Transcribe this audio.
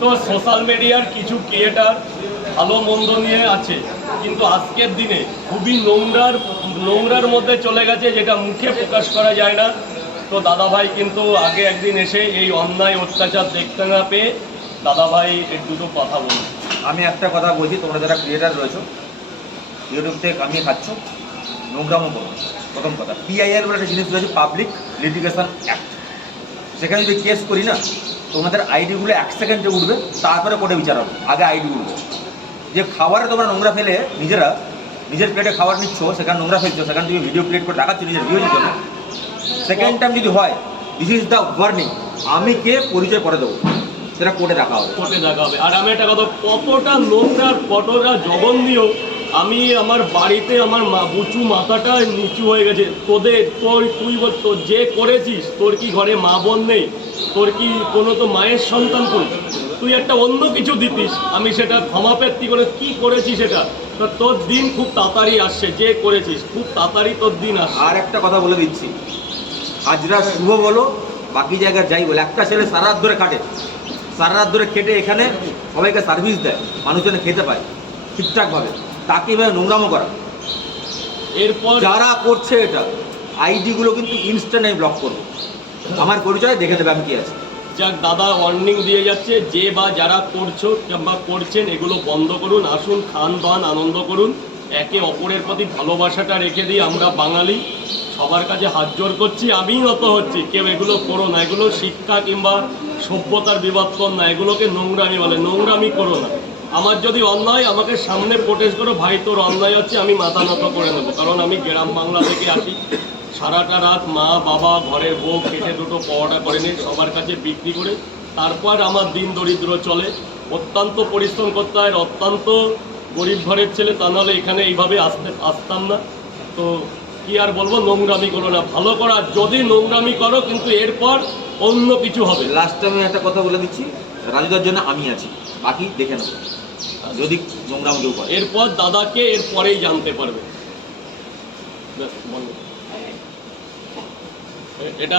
তো সোশ্যাল মিডিয়ার কিছু ক্রিয়েটার ভালো মন্দ নিয়ে আছে, কিন্তু আজকের দিনে খুবই নোংরার মধ্যে চলে গেছে, যেটা মুখে প্রকাশ করা যায় না। তো দাদাভাই কিন্তু আগে একদিন এসে এই অন্যায় অত্যাচার দেখতে না পেয়ে দাদাভাই এর দুটো কথা বলুন। আমি একটা কথা বলছি, তোমরা যারা ক্রিয়েটার রয়েছো, ইউটিউব থেকে কামিয়ে খাচ্ছ, নোংরামো করো। প্রথম কথা, পিআইআর বলে একটা জিনিস রয়েছে, পাবলিক লিটিগেশন অ্যাক্ট। সেখানে যদি কেস করি না, তোমাদের আইডিগুলো 1 সেকেন্ডে উঠবে, তারপরে কোর্টে বিচার হবে, আগে আইডি উঠবে। যে খাবারে তোমরা নোংরা ফেলে নিজের প্লেটে খাবার নিচ্ছ, সেখানে নোংরা ফেলছো, সেখানে তুমি ভিডিও ক্রিয়েট করে দেখাচ্ছ নিজের ভিউজের জন্য। সেকেন্ড টাইম যদি হয়, দিস ইজ দ্য ওয়ার্নিং, আমি কে পরিচয় করে দেবো, সেটা কোর্টে দেখা হবে। কোর্টে দেখা হবে। আর আমি একটা কথা, কতটা নোংরার কতটা জঘন্যও, আমি আমার বাড়িতে আমার উঁচু মাথাটা নিচু হয়ে গেছে। তুই তোর যে করেছিস, তোর কি ঘরে মা বোন নেই? তোর কি কোনো তো মায়ের সন্তান? তুই একটা অন্য কিছু দিতিস, আমি সেটা ক্ষমা প্রার্থী করে কি করেছিস সেটা। তা তোর দিন খুব তাড়াতাড়ি আসছে, যে করেছিস খুব তাড়াতাড়ি তোর দিন আসছে। আর একটা কথা বলে দিচ্ছি, হাজরা শুভ বলো, বাকি জায়গায় যাই বলে, একটা ছেলে সারা রাত ধরে খাটে, সারা রাত ধরে খেটে এখানে সবাইকে সার্ভিস দেয়, মানুষজনে খেতে পায় ঠিকঠাকভাবে, তাকে এভাবে নোংরামো করা। এরপর যারা করছে এটা, আইডিগুলো কিন্তু ইনস্ট্যান্ট আমি ব্লক করবো, আমার পরিচয় দেখে দেবে আমি কি আছে। যাক, দাদা ওয়ার্নিং দিয়ে যাচ্ছে, যে বা যারা করছো কিংবা করছেন, এগুলো বন্ধ করুন। আসুন, খান দান আনন্দ করুন, একে অপরের প্রতি ভালোবাসাটা রেখে দিই। আমরা বাঙালি, সবার কাছে হাত জোর করছি, আমিই নত হচ্ছি, কেউ এগুলো করো না। এগুলো শিক্ষা কিংবা সভ্যতার বিবর্তন না, এগুলোকে নোংরামি বলে। নোংরামি করো না। আমার যদি অন্যায়, আমাকে সামনে প্রোটেস্ট করো, ভাই তোর অন্যায় হচ্ছে, আমি মাথা নত করে নেবো। কারণ আমি গ্রাম বাংলা থেকে আসি, সারাটা রাত মা বাবা ঘরের বউ খেটে দুটো পাওয়াটা করে নিই, সবার কাছে বিক্রি করে তারপর আমার দিন দরিদ্র চলে। অত্যন্ত পরিশ্রম করতে হয়, অত্যন্ত গরিব ঘরের ছেলে, তা নাহলে এখানে এইভাবে আসতাম না। তো কি আর বলবো, নোংরামি করো না, ভালো করা। যদি নোংরামি করো, কিন্তু এরপর অন্য কিছু হবে। লাস্টে আমি একটা কথা বলে দিচ্ছি, রাজুদার জন্য আমি আছি, বাকি দেখে নেবো যদি নোংরাম কেউ করে। এরপর দাদাকে এরপরেই জানতে পারবে। ব্যাস, বলো। এটা